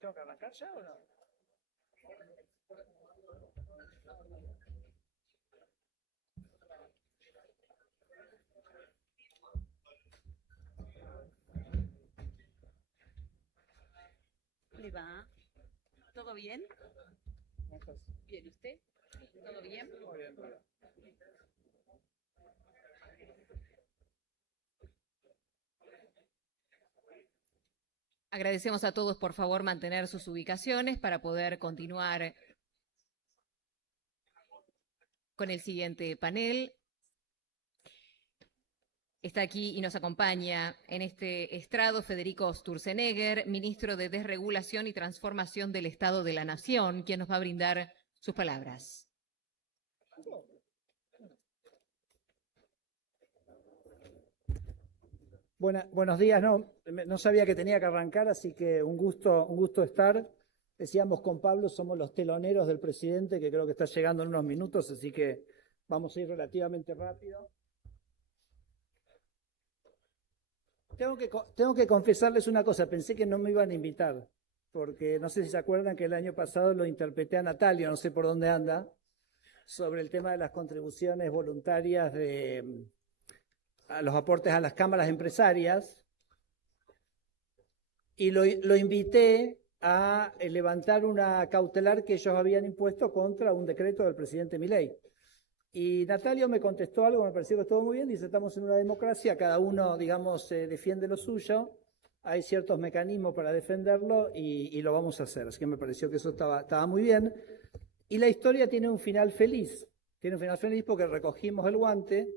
¿Tengo que arrancar ya o no? ¿Le va? ¿Todo bien? ¿Bien usted? ¿Todo bien? Muy bien. Agradecemos a todos, por favor, mantener sus ubicaciones para poder continuar con el siguiente panel. Está aquí y nos acompaña en este estrado Federico Sturzenegger, ministro de Desregulación y Transformación del Estado de la Nación, quien nos va a brindar sus palabras. Buenos días, no sabía que tenía que arrancar, así que un gusto estar. Decíamos con Pablo, somos los teloneros del presidente, que creo que está llegando en unos minutos, así que vamos a ir relativamente rápido. Tengo que confesarles una cosa, pensé que no me iban a invitar, porque no sé si se acuerdan que el año pasado lo interpreté a Natalio, no sé por dónde anda, sobre el tema de las contribuciones voluntarias a los aportes a las cámaras empresarias, y lo invité a levantar una cautelar que ellos habían impuesto contra un decreto del presidente Milei. Y Natalio me contestó algo, me pareció que estuvo muy bien, dice, estamos en una democracia, cada uno, digamos, defiende lo suyo, hay ciertos mecanismos para defenderlo y lo vamos a hacer. Así que me pareció que eso estaba muy bien. Y la historia tiene un final feliz porque recogimos el guante,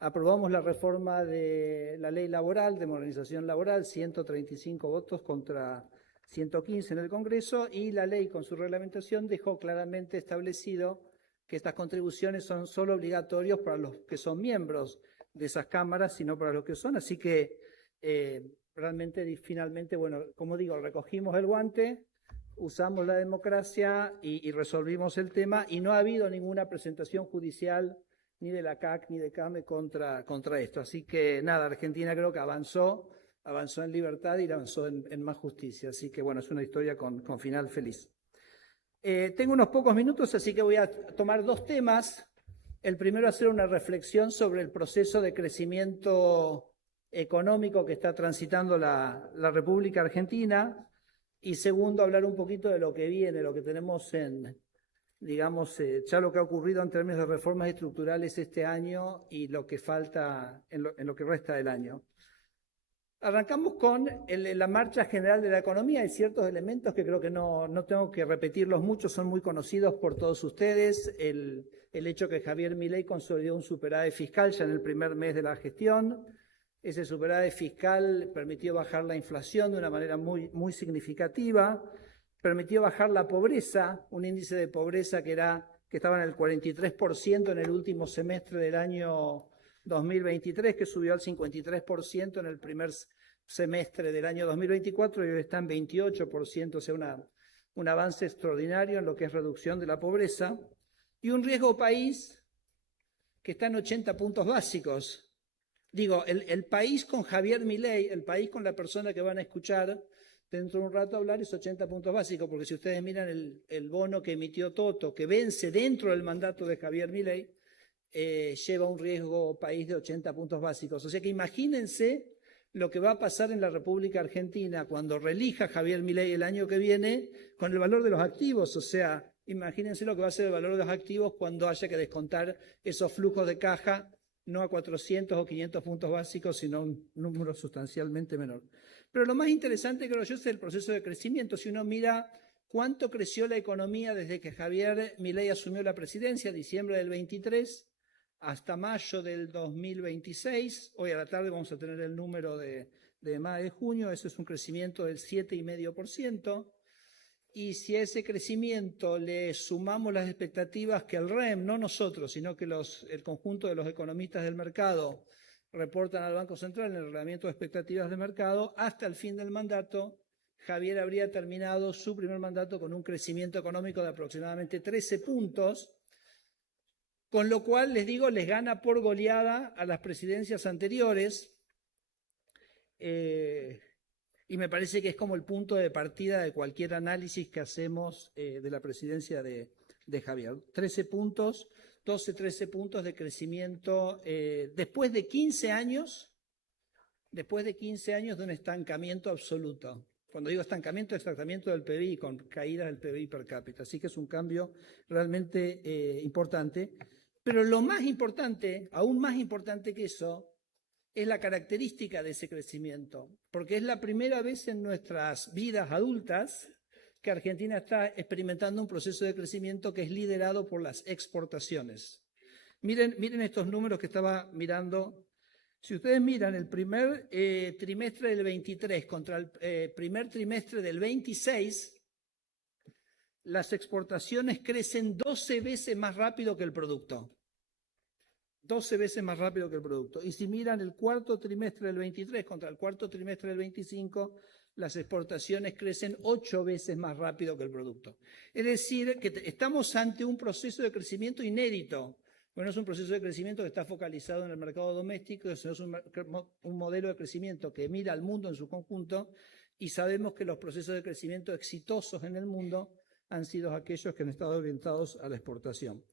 aprobamos la reforma de la ley laboral, de modernización laboral, 135 votos contra 115 en el Congreso, y la ley con su reglamentación dejó claramente establecido que estas contribuciones son solo obligatorios para los que son miembros de esas cámaras, sino para los que son. Así que realmente, finalmente, bueno, como digo, recogimos el guante, usamos la democracia y resolvimos el tema, y no ha habido ninguna presentación judicial ni de la CAC ni de CAME contra esto. Así que nada, Argentina creo que avanzó en libertad y avanzó en más justicia. Así que bueno, es una historia con final feliz. Tengo unos pocos minutos, así que voy a tomar dos temas. El primero, hacer una reflexión sobre el proceso de crecimiento económico que está transitando la República Argentina. Y segundo, hablar un poquito de lo que viene, lo que tenemos digamos, ya lo que ha ocurrido en términos de reformas estructurales este año y lo que falta en lo que resta del año. Arrancamos con la marcha general de la economía. Hay ciertos elementos que creo que no tengo que repetirlos mucho, son muy conocidos por todos ustedes. El hecho que Javier Milei consolidó un superávit fiscal ya en el primer mes de la gestión. Ese superávit fiscal permitió bajar la inflación de una manera muy significativa, permitió bajar la pobreza, un índice de pobreza que estaba en el 43% en el último semestre del año 2023, que subió al 53% en el primer semestre del año 2024 y hoy está en 28%, o sea, un avance extraordinario en lo que es reducción de la pobreza. Y un riesgo país que está en 80 puntos básicos. Digo, el país con Javier Milei, el país con la persona que van a escuchar dentro de un rato hablar, es 80 puntos básicos, porque si ustedes miran el bono que emitió Toto, que vence dentro del mandato de Javier Milei, lleva un riesgo país de 80 puntos básicos. O sea que imagínense lo que va a pasar en la República Argentina cuando reelija Javier Milei el año que viene con el valor de los activos. O sea, imagínense lo que va a ser el valor de los activos cuando haya que descontar esos flujos de caja, no a 400 o 500 puntos básicos, sino a un número sustancialmente menor. Pero lo más interesante, creo yo, es el proceso de crecimiento. Si uno mira cuánto creció la economía desde que Javier Milei asumió la presidencia, diciembre del 23, hasta mayo del 2026, hoy a la tarde vamos a tener el número de mayo de junio, eso es un crecimiento del 7,5%, y si a ese crecimiento le sumamos las expectativas que el REM, no nosotros, sino que el conjunto de los economistas del mercado reportan al Banco Central en el reglamento de expectativas de mercado, hasta el fin del mandato, Javier habría terminado su primer mandato con un crecimiento económico de aproximadamente 13 puntos, con lo cual, les digo, les gana por goleada a las presidencias anteriores. y me parece que es como el punto de partida de cualquier análisis que hacemos de la presidencia de Javier. 13 puntos, 12, 13 puntos de crecimiento después de 15 años de un estancamiento absoluto. Cuando digo estancamiento, es estancamiento del PBI, con caídas del PBI per cápita. Así que es un cambio realmente importante. Pero lo más importante, aún más importante que eso, es la característica de ese crecimiento. Porque es la primera vez en nuestras vidas adultas que Argentina está experimentando un proceso de crecimiento que es liderado por las exportaciones. Miren estos números que estaba mirando. Si ustedes miran el primer trimestre del 23 contra el primer trimestre del 26, las exportaciones crecen 12 veces más rápido que el producto. 12 veces más rápido que el producto. Y si miran el cuarto trimestre del 23 contra el cuarto trimestre del 25, las exportaciones crecen 8 veces más rápido que el producto. Es decir, que estamos ante un proceso de crecimiento inédito. Bueno, es un proceso de crecimiento que está focalizado en el mercado doméstico, es un modelo de crecimiento que mira al mundo en su conjunto, y sabemos que los procesos de crecimiento exitosos en el mundo han sido aquellos que han estado orientados a la exportación.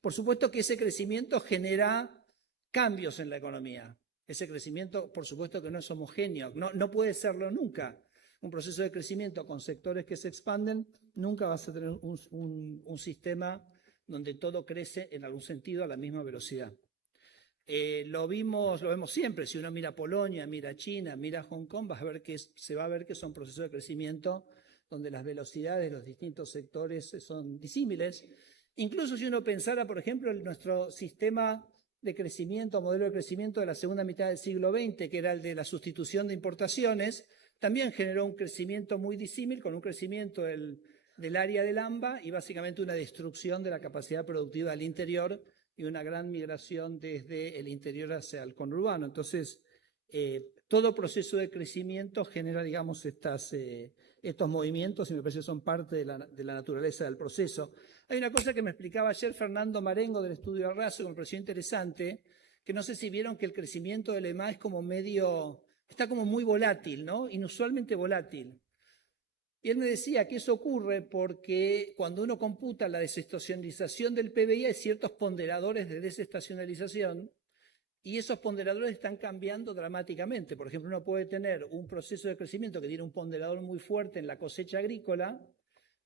Por supuesto que ese crecimiento genera cambios en la economía. Ese crecimiento, por supuesto que no es homogéneo, no puede serlo nunca. Un proceso de crecimiento con sectores que se expanden nunca vas a tener un sistema donde todo crece en algún sentido a la misma velocidad. Lo vemos siempre. Si uno mira Polonia, mira China, mira Hong Kong, se va a ver que son procesos de crecimiento donde las velocidades de los distintos sectores son disímiles. Incluso si uno pensara, por ejemplo, en nuestro sistema de crecimiento, modelo de crecimiento de la segunda mitad del siglo XX, que era el de la sustitución de importaciones, también generó un crecimiento muy disímil, con un crecimiento del área del AMBA y básicamente una destrucción de la capacidad productiva del interior y una gran migración desde el interior hacia el conurbano. Entonces, todo proceso de crecimiento genera, digamos, estos movimientos, y me parece que son parte de la naturaleza del proceso. Hay una cosa que me explicaba ayer Fernando Marengo del Estudio Arraso, que me pareció interesante, que no sé si vieron que el crecimiento del EMA es como está como muy volátil, ¿no? Inusualmente volátil. Y él me decía que eso ocurre porque cuando uno computa la desestacionalización del PBI hay ciertos ponderadores de desestacionalización y esos ponderadores están cambiando dramáticamente. Por ejemplo, uno puede tener un proceso de crecimiento que tiene un ponderador muy fuerte en la cosecha agrícola,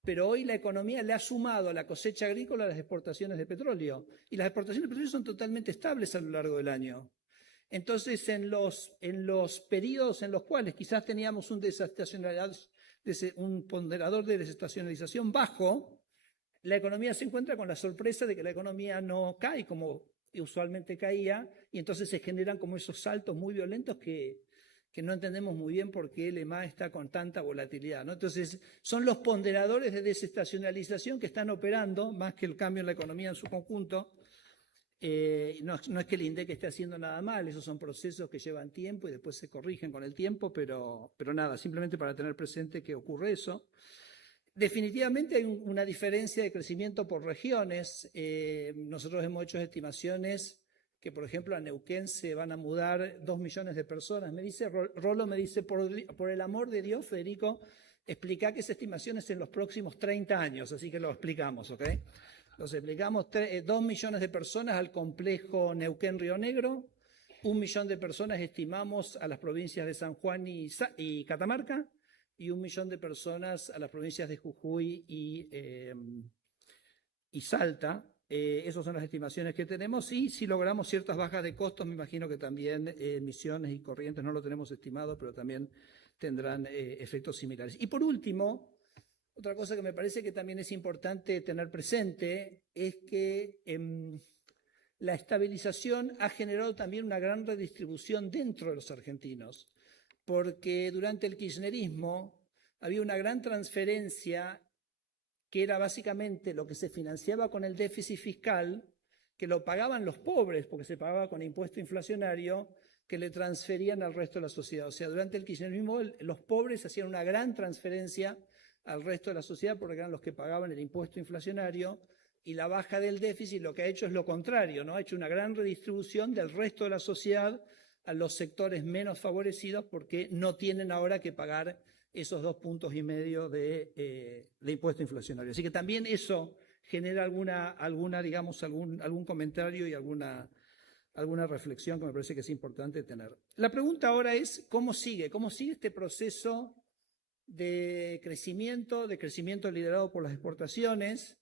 pero hoy la economía le ha sumado a la cosecha agrícola las exportaciones de petróleo. Y las exportaciones de petróleo son totalmente estables a lo largo del año. Entonces, en los periodos en los cuales quizás teníamos un ponderador de desestacionalización bajo, la economía se encuentra con la sorpresa de que la economía no cae como usualmente caía, y entonces se generan como esos saltos muy violentos que no entendemos muy bien por qué el EMA está con tanta volatilidad, ¿no? Entonces, son los ponderadores de desestacionalización que están operando, más que el cambio en la economía en su conjunto. No es que el INDEC esté haciendo nada mal, esos son procesos que llevan tiempo y después se corrigen con el tiempo, pero nada, simplemente para tener presente que ocurre eso. Definitivamente hay una diferencia de crecimiento por regiones. Nosotros hemos hecho estimaciones que, por ejemplo, a Neuquén se van a mudar 2 millones de personas. Rolo me dice, por el amor de Dios, Federico, explica que esa estimación es en los próximos 30 años, así que lo explicamos, ¿ok? Los explicamos, 2 millones de personas al complejo Neuquén-Río Negro, 1 millón de personas estimamos a las provincias de San Juan y Catamarca, y 1 millón de personas a las provincias de Jujuy y Salta. Esas son las estimaciones que tenemos, y si logramos ciertas bajas de costos, me imagino que también Misiones y Corrientes no lo tenemos estimado, pero también tendrán efectos similares. Y por último, otra cosa que me parece que también es importante tener presente es que la estabilización ha generado también una gran redistribución dentro de los argentinos, porque durante el kirchnerismo había una gran transferencia que era básicamente lo que se financiaba con el déficit fiscal, que lo pagaban los pobres, porque se pagaba con impuesto inflacionario, que le transferían al resto de la sociedad. O sea, durante el kirchnerismo los pobres hacían una gran transferencia al resto de la sociedad porque eran los que pagaban el impuesto inflacionario, y la baja del déficit lo que ha hecho es lo contrario, ¿no? Ha hecho una gran redistribución del resto de la sociedad a los sectores menos favorecidos porque no tienen ahora que pagar esos 2,5 puntos de impuesto inflacionario. Así que también eso genera algún comentario y alguna reflexión que me parece que es importante tener. La pregunta ahora es, ¿cómo sigue? ¿Cómo sigue este proceso de crecimiento liderado por las exportaciones?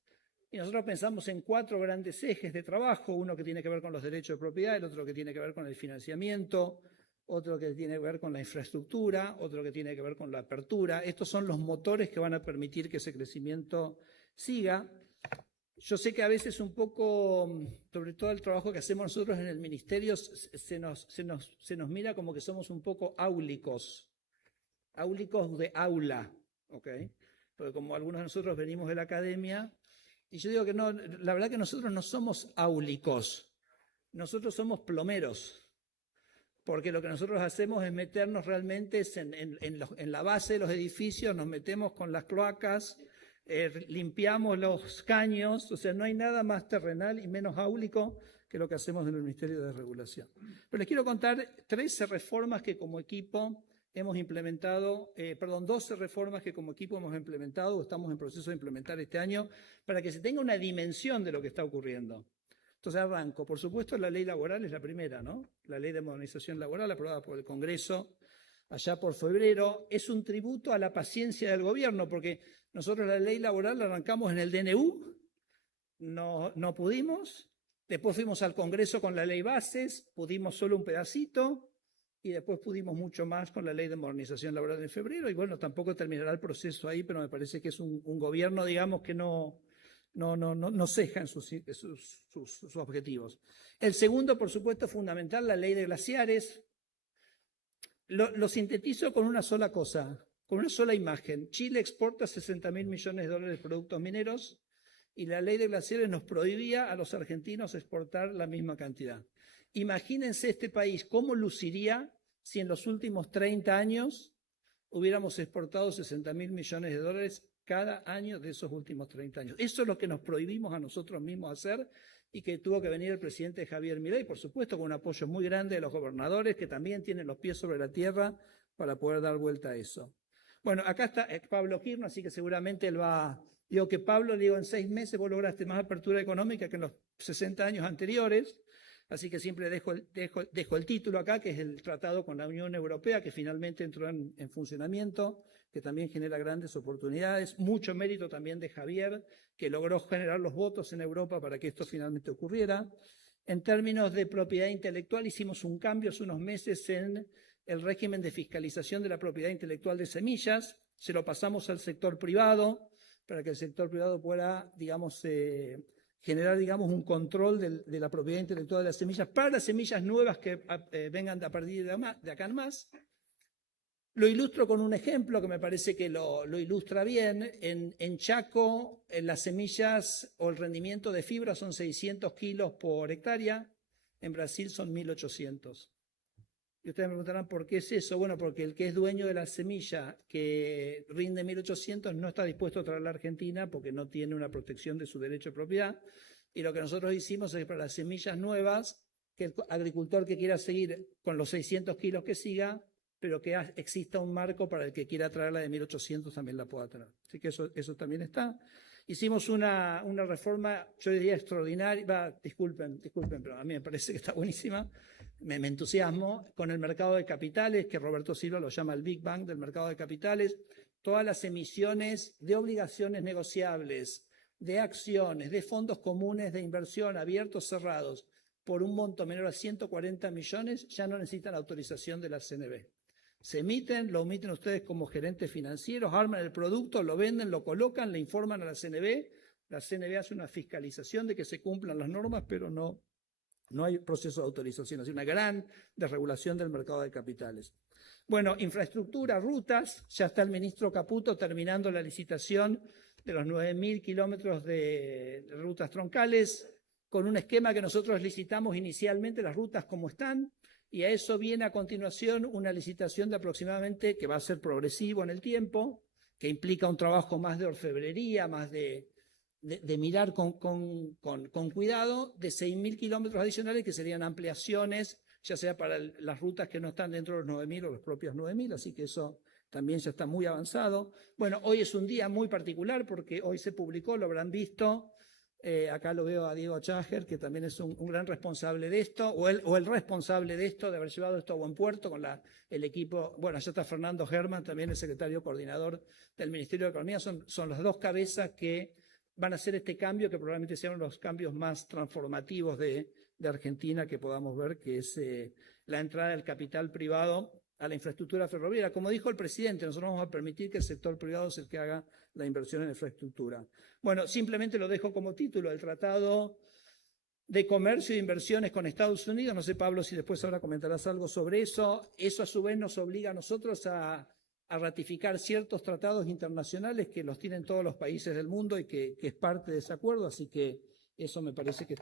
Y nosotros pensamos en 4 grandes ejes de trabajo, uno que tiene que ver con los derechos de propiedad, el otro que tiene que ver con el financiamiento, otro que tiene que ver con la infraestructura, otro que tiene que ver con la apertura. Estos son los motores que van a permitir que ese crecimiento siga. Yo sé que a veces un poco, sobre todo el trabajo que hacemos nosotros en el ministerio, se nos mira como que somos un poco áulicos de aula, ¿ok? Porque como algunos de nosotros venimos de la academia, y yo digo que no, la verdad que nosotros no somos áulicos, nosotros somos plomeros, porque lo que nosotros hacemos es meternos realmente en la base de los edificios, nos metemos con las cloacas, limpiamos los caños, o sea, no hay nada más terrenal y menos áulico que lo que hacemos en el Ministerio de Regulación. Pero les quiero contar 13 reformas que como equipo hemos implementado, 12 reformas que como equipo hemos implementado o estamos en proceso de implementar este año para que se tenga una dimensión de lo que está ocurriendo. Entonces arranco. Por supuesto, la ley laboral es la primera, ¿no? La ley de modernización laboral aprobada por el Congreso allá por febrero. Es un tributo a la paciencia del gobierno, porque nosotros la ley laboral la arrancamos en el DNU, no pudimos. Después fuimos al Congreso con la ley bases, pudimos solo un pedacito. Y después pudimos mucho más con la ley de modernización laboral en febrero. Y bueno, tampoco terminará el proceso ahí, pero me parece que es un gobierno, digamos, que no ceja en sus objetivos. El segundo, por supuesto, fundamental, la ley de glaciares. Lo sintetizo con una sola cosa, con una sola imagen. Chile exporta 60.000 millones de dólares de productos mineros y la ley de glaciares nos prohibía a los argentinos exportar la misma cantidad. Imagínense este país, cómo luciría si en los últimos 30 años hubiéramos exportado 60.000 millones de dólares cada año de esos últimos 30 años. Eso es lo que nos prohibimos a nosotros mismos hacer y que tuvo que venir el presidente Javier Milei, por supuesto con un apoyo muy grande de los gobernadores que también tienen los pies sobre la tierra para poder dar vuelta a eso. Bueno, acá está Pablo Kirno, así que seguramente él va... Digo que Pablo, en 6 meses vos lograste más apertura económica que en los 60 años anteriores. Así que siempre dejo el título acá, que es el tratado con la Unión Europea, que finalmente entró en funcionamiento, que también genera grandes oportunidades. Mucho mérito también de Javier, que logró generar los votos en Europa para que esto finalmente ocurriera. En términos de propiedad intelectual, hicimos un cambio hace unos meses en el régimen de fiscalización de la propiedad intelectual de semillas. Se lo pasamos al sector privado, para que el sector privado pueda, generar, un control de la propiedad intelectual de las semillas para las semillas nuevas que vengan a partir de acá en más. Lo ilustro con un ejemplo que me parece que lo ilustra bien. En Chaco, las semillas o el rendimiento de fibra son 600 kilos por hectárea. En Brasil son 1.800. Y ustedes me preguntarán, ¿por qué es eso? Bueno, porque el que es dueño de la semilla que rinde 1.800 no está dispuesto a traerla a la Argentina porque no tiene una protección de su derecho de propiedad. Y lo que nosotros hicimos es para las semillas nuevas, que el agricultor que quiera seguir con los 600 kilos que siga, pero que exista un marco para el que quiera traerla de 1.800 también la pueda traer. Así que eso también está. Hicimos una reforma, yo diría extraordinaria, disculpen, pero a mí me parece que está buenísima. Me entusiasmo con el mercado de capitales, que Roberto Silva lo llama el Big Bang del mercado de capitales. Todas las emisiones de obligaciones negociables, de acciones, de fondos comunes de inversión abiertos, cerrados, por un monto menor a 140 millones, ya no necesitan autorización de la CNB. Se emiten, lo emiten ustedes como gerentes financieros, arman el producto, lo venden, lo colocan, le informan a la CNB. La CNB hace una fiscalización de que se cumplan las normas, pero no hay proceso de autorización. Es una gran desregulación del mercado de capitales. Bueno, infraestructura, rutas. Ya está el ministro Caputo terminando la licitación de los 9.000 kilómetros de rutas troncales, con un esquema que nosotros licitamos inicialmente las rutas como están, y a eso viene a continuación una licitación de aproximadamente, que va a ser progresivo en el tiempo, que implica un trabajo más de orfebrería, más de mirar con cuidado, de 6.000 kilómetros adicionales que serían ampliaciones ya sea para las rutas que no están dentro de los 9.000 o los propios 9.000, así que eso también ya está muy avanzado. Bueno, hoy es un día muy particular porque hoy se publicó, lo habrán visto, acá lo veo a Diego Cháger, que también es un gran responsable de esto, o el responsable de esto, de haber llevado esto a buen puerto con el equipo. Bueno, allá está Fernando Herman, también el secretario coordinador del Ministerio de Economía. Son las dos cabezas que van a hacer este cambio, que probablemente sean uno de los cambios más transformativos de Argentina que podamos ver, que es la entrada del capital privado a la infraestructura ferroviaria. Como dijo el presidente, nosotros vamos a permitir que el sector privado sea el que haga la inversión en infraestructura. Bueno, simplemente lo dejo como título, el Tratado de Comercio e Inversiones con Estados Unidos. No sé, Pablo, si después ahora comentarás algo sobre eso. Eso a su vez nos obliga a nosotros a ratificar ciertos tratados internacionales que los tienen todos los países del mundo y que es parte de ese acuerdo, así que eso me parece que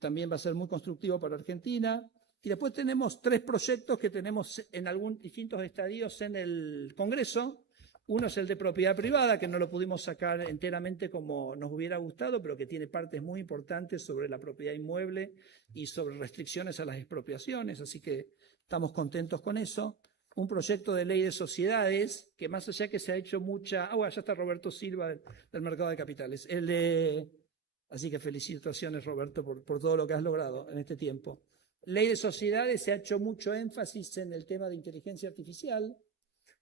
también va a ser muy constructivo para Argentina. Y después tenemos 3 proyectos que tenemos en distintos estadios en el Congreso. Uno es el de propiedad privada, que no lo pudimos sacar enteramente como nos hubiera gustado, pero que tiene partes muy importantes sobre la propiedad inmueble y sobre restricciones a las expropiaciones, así que estamos contentos con eso. Un proyecto de ley de sociedades, que más allá que se ha hecho mucha... bueno, ya está Roberto Silva del Mercado de Capitales. Así que felicitaciones, Roberto, por todo lo que has logrado en este tiempo. Ley de sociedades, se ha hecho mucho énfasis en el tema de inteligencia artificial,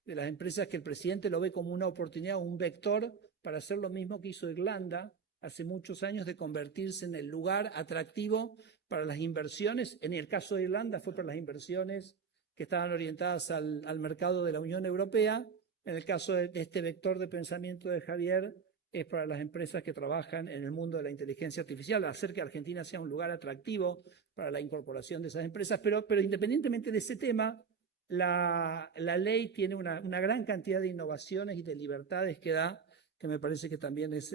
de las empresas, que el presidente lo ve como una oportunidad, un vector para hacer lo mismo que hizo Irlanda hace muchos años, de convertirse en el lugar atractivo para las inversiones. En el caso de Irlanda fue para las inversiones que estaban orientadas al mercado de la Unión Europea. En el caso de este vector de pensamiento de Javier, es para las empresas que trabajan en el mundo de la inteligencia artificial, hacer que Argentina sea un lugar atractivo para la incorporación de esas empresas. Pero independientemente de ese tema, la ley tiene una gran cantidad de innovaciones y de libertades que da, que me parece que también es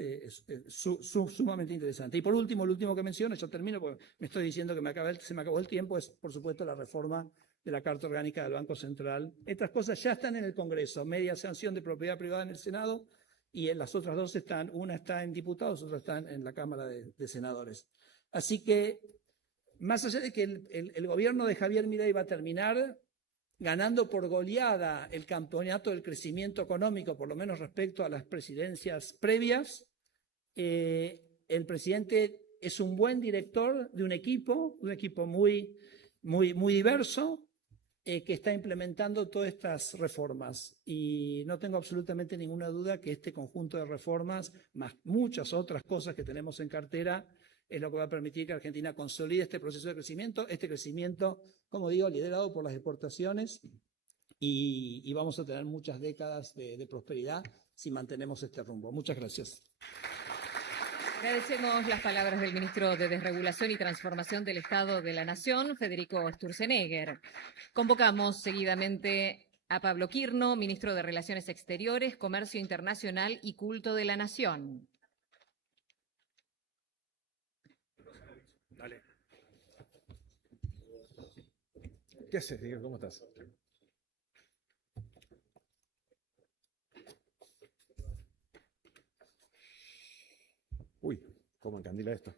sumamente interesante. Y por último, lo último que menciono, yo termino porque me estoy diciendo que se me acabó el tiempo, es por supuesto la reforma de la Carta Orgánica del Banco Central. Estas cosas ya están en el Congreso, media sanción de propiedad privada en el Senado, y en las otras dos una está en diputados, otra está en la Cámara de Senadores. Así que, más allá de que el gobierno de Javier Milei va a terminar ganando por goleada el campeonato del crecimiento económico, por lo menos respecto a las presidencias previas, el presidente es un buen director de un equipo muy, muy, muy diverso, que está implementando todas estas reformas. Y no tengo absolutamente ninguna duda que este conjunto de reformas, más muchas otras cosas que tenemos en cartera, es lo que va a permitir que Argentina consolide este proceso de crecimiento, como digo, liderado por las exportaciones, y vamos a tener muchas décadas de prosperidad si mantenemos este rumbo. Muchas gracias. Agradecemos las palabras del ministro de Desregulación y Transformación del Estado de la Nación, Federico Sturzenegger. Convocamos seguidamente a Pablo Quirno, ministro de Relaciones Exteriores, Comercio Internacional y Culto de la Nación. Dale. ¿Qué haces, Diego? ¿Cómo estás? Uy, ¿cómo encandila esto?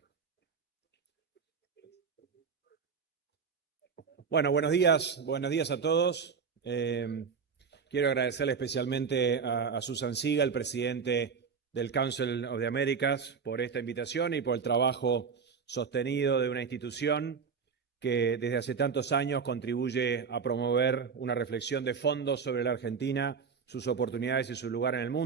Bueno, buenos días a todos. Quiero agradecerle especialmente a Susan Siga, el presidente del Council of the Americas, por esta invitación y por el trabajo sostenido de una institución que desde hace tantos años contribuye a promover una reflexión de fondo sobre la Argentina, sus oportunidades y su lugar en el mundo.